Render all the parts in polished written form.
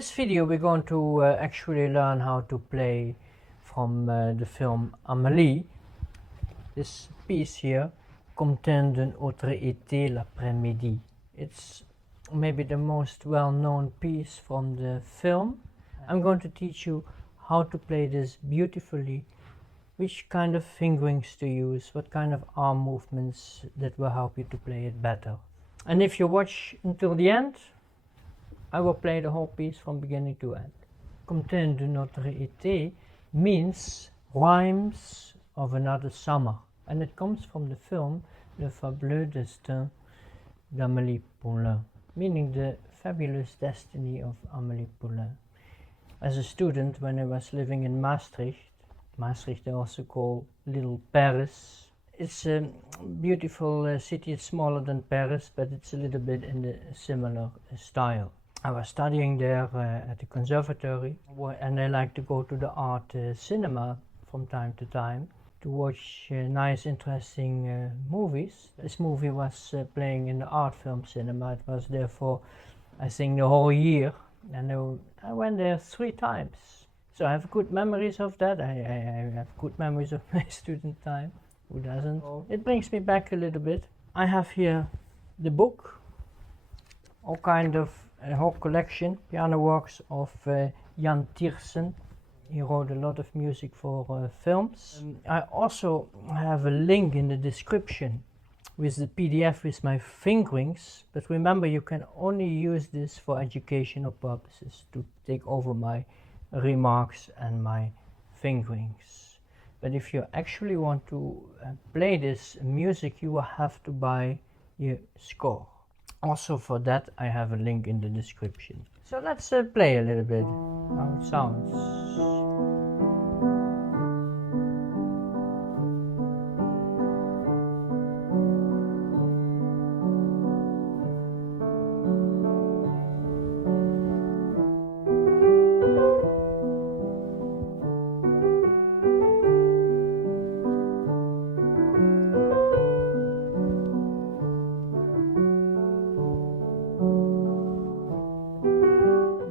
this video we're going to actually learn how to play from the film Amélie. This piece here, Comptine d'un autre été l'après-midi. It's maybe the most well-known piece from the film. I'm going to teach you how to play this beautifully, which kind of fingerings to use, what kind of arm movements that will help you to play it better. And if you watch until the end, I will play the whole piece from beginning to end. Comptine d'un autre été means rhymes of another summer, and it comes from the film Le Fabuleux Destin d'Amélie Poulain, meaning the fabulous destiny of Amélie Poulain. As a student, when I was living in Maastricht they also call Little Paris. It's a beautiful city. It's smaller than Paris, but it's a little bit in the similar style. I was studying there at the conservatory, and I like to go to the art cinema from time to time to watch nice, interesting movies. This movie was playing in the art film cinema. It was there for, I think, the whole year, and I went there 3 times. So I have good memories of that. I have good memories of my student time. Who doesn't? It brings me back a little bit. I have here the book, all kind of a whole collection, piano works of Yann Tiersen. He wrote a lot of music for films. I also have a link in the description with the PDF with my fingerings, but remember you can only use this for educational purposes, to take over my remarks and my fingerings. But if you actually want to play this music, you will have to buy your score. Also for that I have a link in the description. So let's play a little bit how it sounds.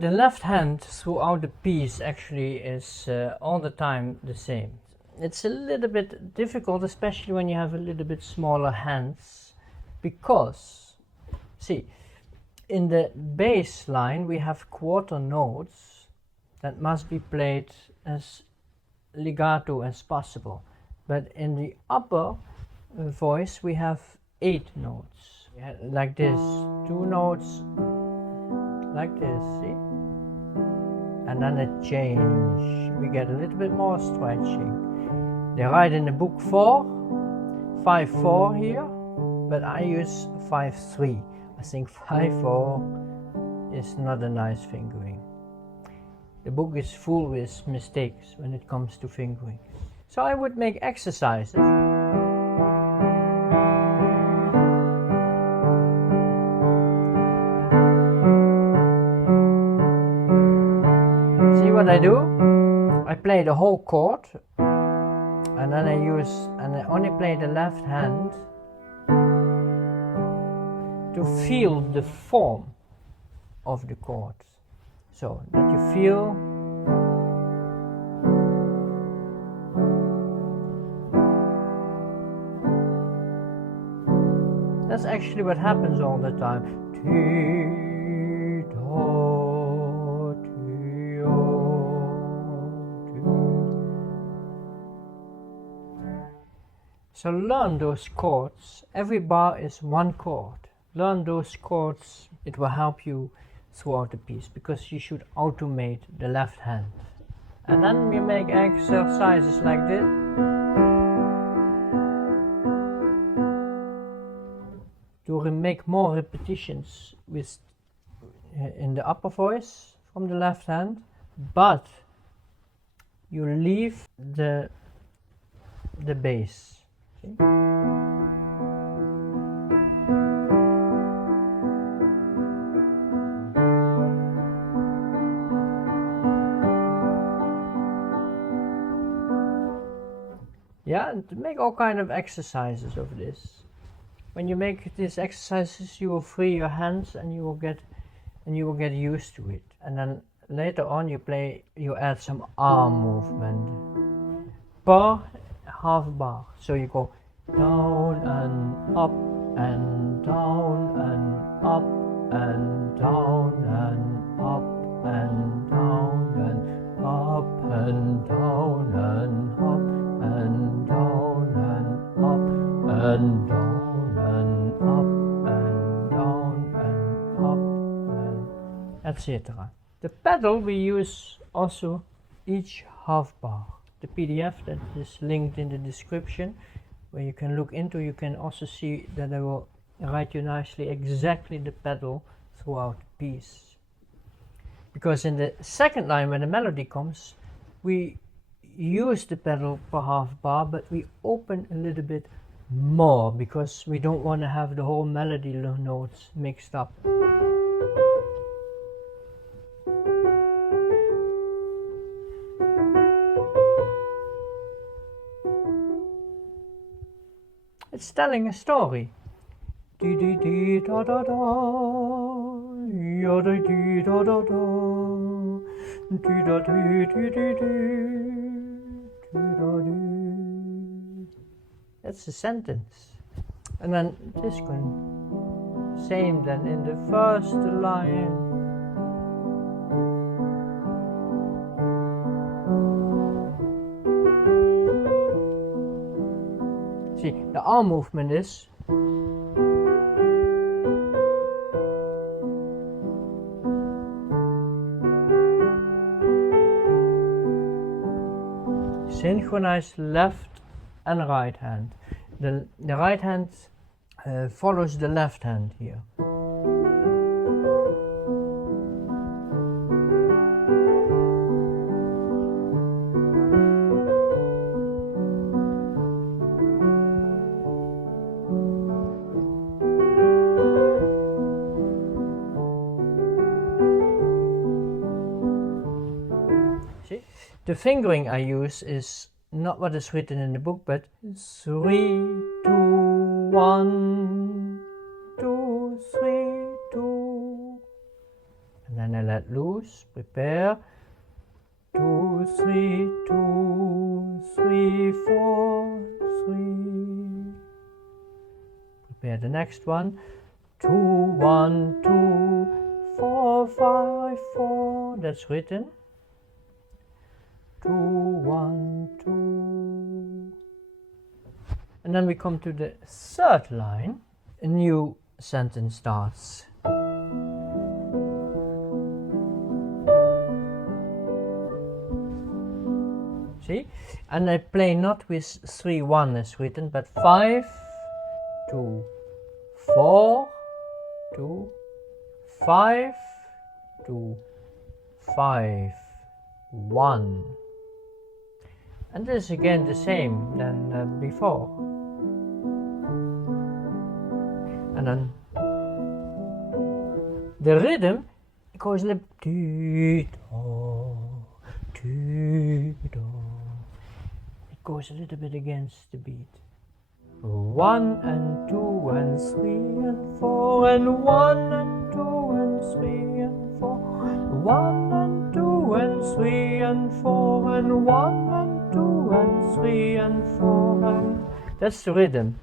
The left hand throughout the piece actually is all the time the same. It's a little bit difficult, especially when you have a little bit smaller hands, because, see, in the bass line we have quarter notes that must be played as legato as possible. But in the upper voice we have 8 notes, like this, 2 notes, like this, see? And then a change. We get a little bit more stretching. They write in the book 4, 5-4 here, but I use 5-3. I think 5-4 is not a nice fingering. The book is full with mistakes when it comes to fingering. So I would make exercises. What I do, I play the whole chord, and then I only play the left hand to feel the form of the chord, so that you feel that's actually what happens all the time. So learn those chords. Every bar is 1 chord. Learn those chords. It will help you throughout the piece, because you should automate the left hand. And then you make exercises like this. To make more repetitions in the upper voice from the left hand, but you leave the bass. See? Yeah, and to make all kind of exercises of this. When you make these exercises, you will free your hands, and you will get used to it. And then later on you add some arm movement. Bar, half bar. So you go down and up and down and up and down and up and down and up and down and up and down and up and down and up and down and up and etc. The pedal we use also each half bar. The PDF that is linked in the description, where you can look into, you can also see that I will write you nicely exactly the pedal throughout the piece. Because in the second line when the melody comes, we use the pedal per half bar, but we open a little bit more because we don't want to have the whole melody notes mixed up. It's telling a story. Dee dee dee da da da, ya da dee da da da, dee da dee dee dee dee da dee. That's the sentence. And then this one, same then in the first line. See, the arm movement is synchronize left and right hand. The right hand follows the left hand here. The fingering I use is not what is written in the book, but 3, 2, 1, 2, 3, 2. And then I let loose, prepare. 2, 3, 2, 3, 4, 3. Prepare the next one. 2, 1, 2, 4, 5, 4. That's written. 2, 1, 2. And then we come to the third line. A new sentence starts. See? And I play not with 3, 1 as written, but 5, 2, 4, 2, 5, 2, 5, 1. And this is again the same than before. And then the rhythm goes a little it goes a little bit against the beat. 1 and 2 and 3 and 4 and 1 and 2 and 3 and 4, 1 and 2 and 3 and 4 and 1 and 2 and 3 and 4 and... That's the rhythm.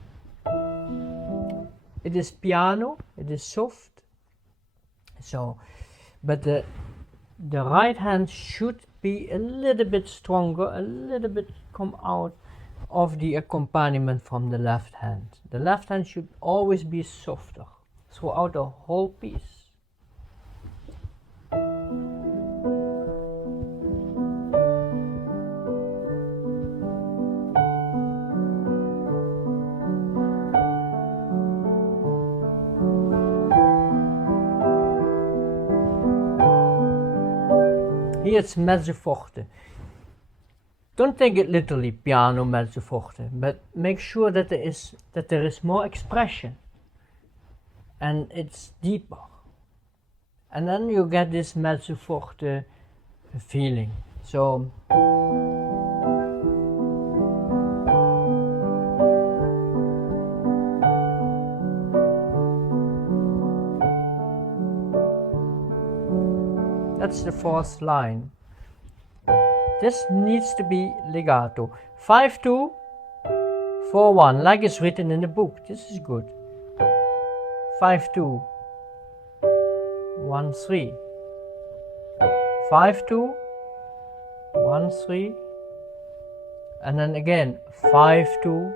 It is piano, it is soft. So, but the right hand should be a little bit stronger, a little bit come out of the accompaniment from the left hand. The left hand should always be softer throughout the whole piece. Here it's mezzo forte. Don't take it literally, piano mezzo forte, but make sure that there is more expression and it's deeper. And then you get this mezzo forte feeling. So That's the fourth line. This needs to be legato. 5-2, 4-1, like it's written in the book. This is good. 5-2, 1-3. 5-2, 1-3. And then again 5-2.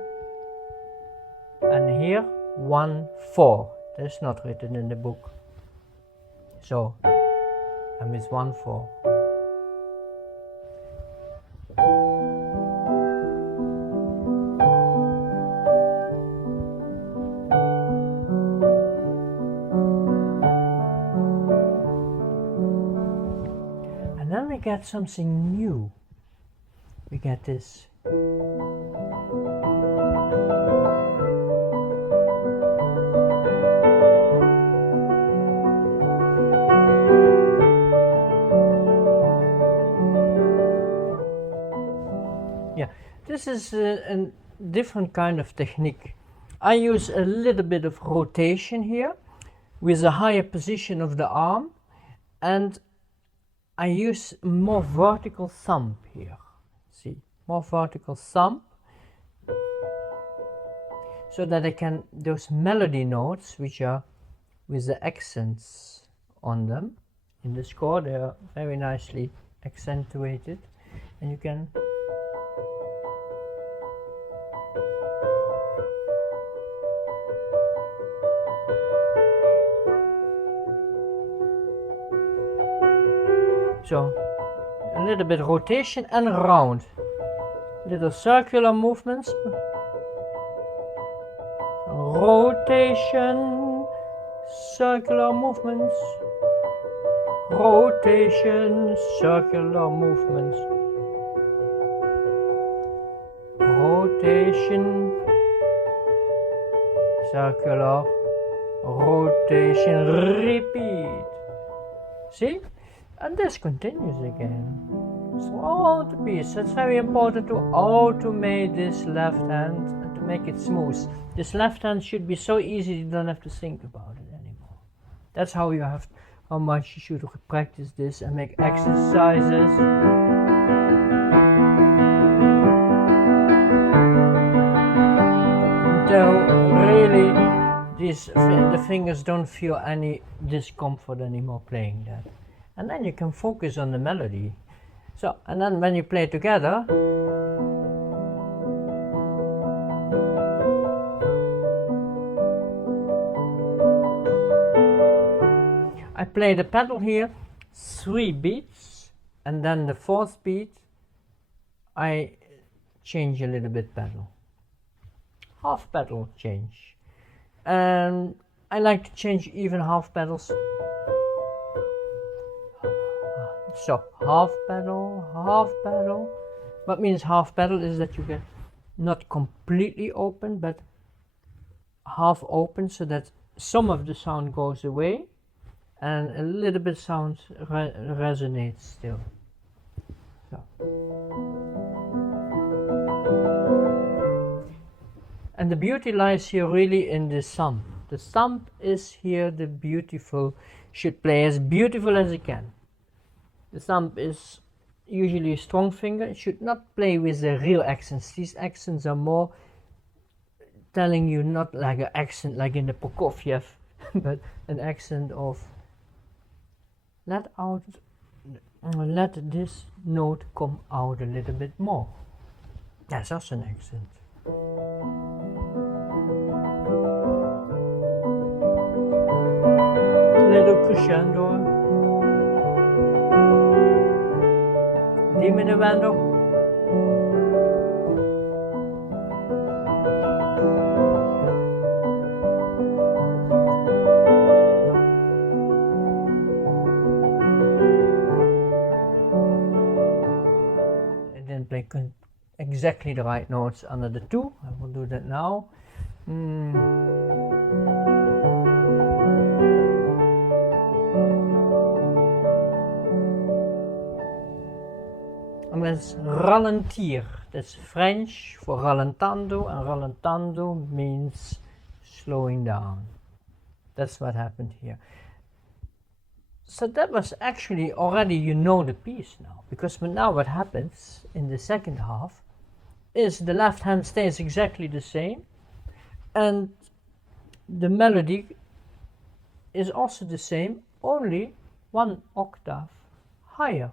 And here 1-4. That's not written in the book. So I miss 1-4. And then we get something new. We get this. This is a different kind of technique. I use a little bit of rotation here with a higher position of the arm, and I use more vertical thumb here. See, more vertical thumb, so that I can, those melody notes which are with the accents on them in the score, they are very nicely accentuated, and you can so a little bit rotation and round, little circular movements, rotation, circular movements, rotation, circular movements, rotation, circular, rotation, repeat. See? And this continues again. Throughout the piece. It's very important to automate this left hand and to make it smooth. This left hand should be so easy you don't have to think about it anymore. That's how much you should practice this and make exercises. Until really the fingers don't feel any discomfort anymore playing that. And then you can focus on the melody. So, and then when you play together, I play the pedal here 3 beats, and then the 4th beat I change a little bit pedal. Half pedal change. And I like to change even half pedals. So half pedal, half pedal. What means half pedal is that you get not completely open, but half open, so that some of the sound goes away and a little bit sound resonates still. So. And the beauty lies here really in the thumb. The thumb is here the beautiful, should play as beautiful as it can. The thumb is usually a strong finger. It should not play with the real accents. These accents are more telling you not like an accent like in the Prokofiev, but an accent of let this note come out a little bit more. That's also an accent. Little crescendo. Diminuendo. I didn't play exactly the right notes under the 2. I will do that now. And that's ralentir. That's French for rallentando, and rallentando means slowing down. That's what happened here. So that was actually already, you know, the piece now, because now what happens in the second half is the left hand stays exactly the same, and the melody is also the same, only 1 octave higher.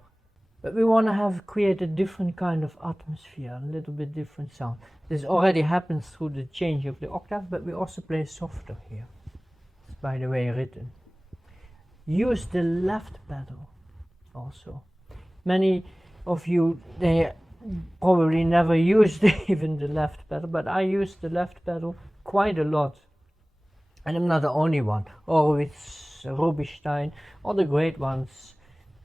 But we want to create a different kind of atmosphere, a little bit different sound. This already happens through the change of the octave, but we also play softer here. It's, by the way, written. Use the left pedal also. Many of you, they probably never used even the left pedal, but I use the left pedal quite a lot. And I'm not the only one. Horowitz, Rubinstein, all the great ones,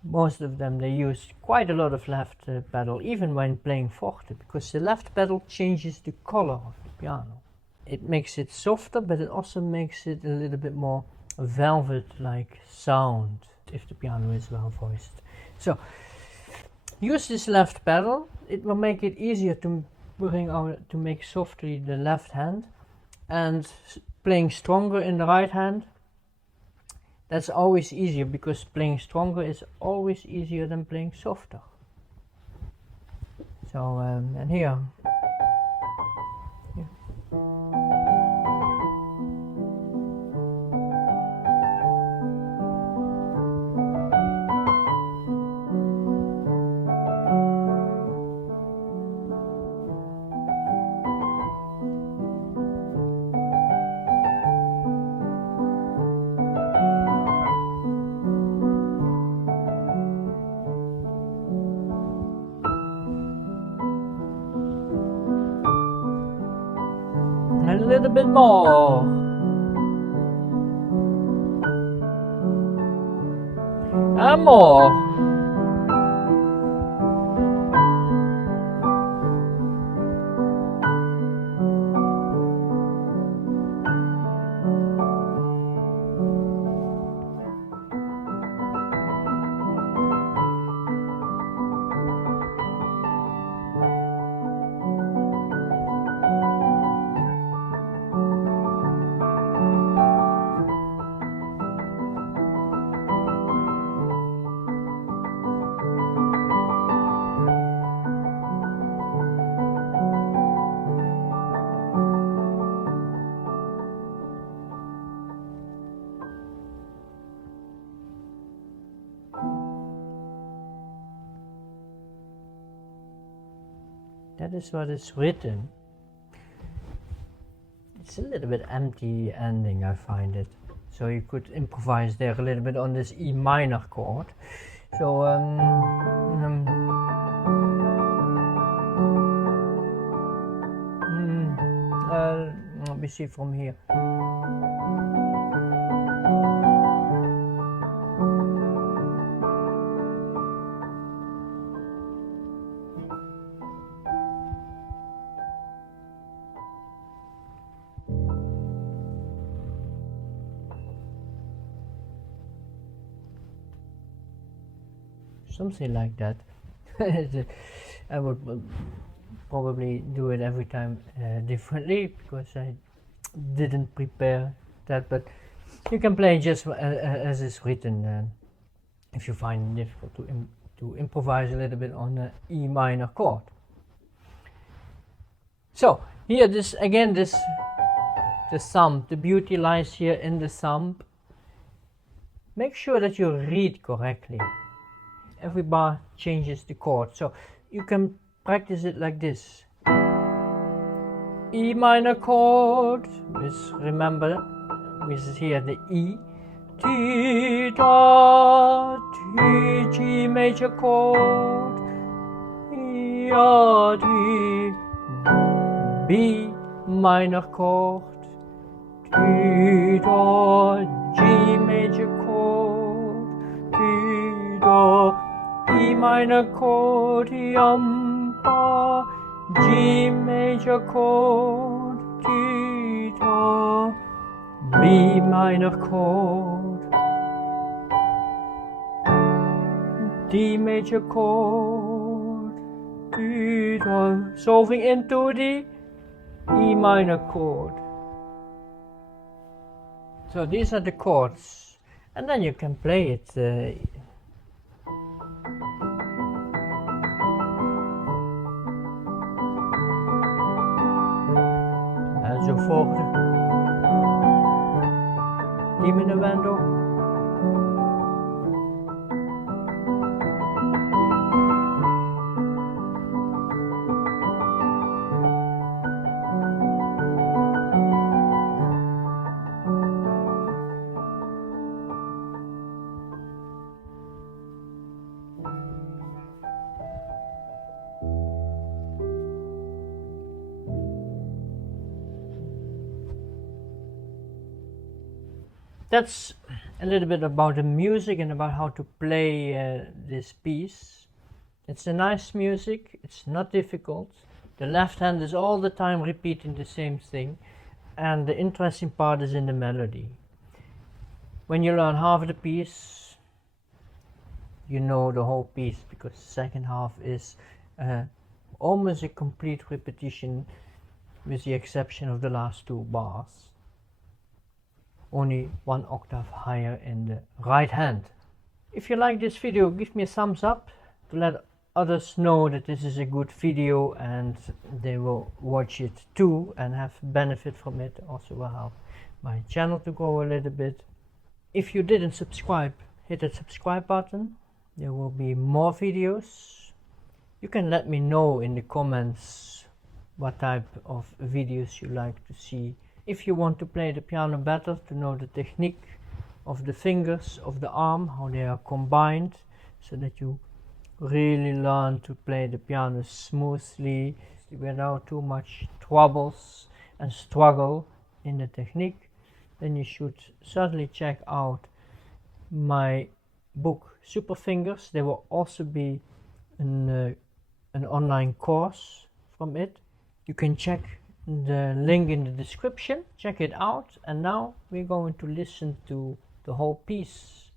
most of them, they use quite a lot of left pedal, even when playing forte, because the left pedal changes the color of the piano. It makes it softer, but it also makes it a little bit more velvet-like sound, if the piano is well voiced. So, use this left pedal. It will make it easier to make softly the left hand, and playing stronger in the right hand, that's always easier, because playing stronger is always easier than playing softer. So, and here. Yeah. A little bit more. And more. That is what is written. It's a little bit empty ending, I find it. So you could improvise there a little bit on this E minor chord. So let me see from here. Something like that. I would probably do it every time differently, because I didn't prepare that, but you can play just as it's written if you find it difficult to improvise a little bit on the E minor chord. So here, the thumb, the beauty lies here in the thumb. Make sure that you read correctly. Every bar changes the chord, so you can practice it like this. E minor chord, remember, is here the E. T, da, T, G major chord, E, A, D, B minor chord, T, da, G major chord, T, da, E minor chord, Fa, G major chord, T, da, B minor chord, D major chord, T, da, solving into the E minor chord. So these are the chords, and then you can play it. Zo volgde. Diminuendo. That's a little bit about the music and about how to play this piece. It's a nice music, it's not difficult. The left hand is all the time repeating the same thing, and the interesting part is in the melody. When you learn half the piece, you know the whole piece, because the second half is almost a complete repetition with the exception of the last two bars. Only one octave higher in the right hand. If you like this video, give me a thumbs up to let others know that this is a good video and they will watch it too and have benefit from it. Also will help my channel to grow a little bit. If you didn't subscribe, hit that subscribe button. There will be more videos. You can let me know in the comments what type of videos you like to see. If you want to play the piano better, to know the technique of the fingers of the arm, how they are combined, so that you really learn to play the piano smoothly without too much troubles and struggle in the technique, then you should certainly check out my book Super Fingers. There will also be an online course from it. You can check the link in the description, check it out, and now we're going to listen to the whole piece.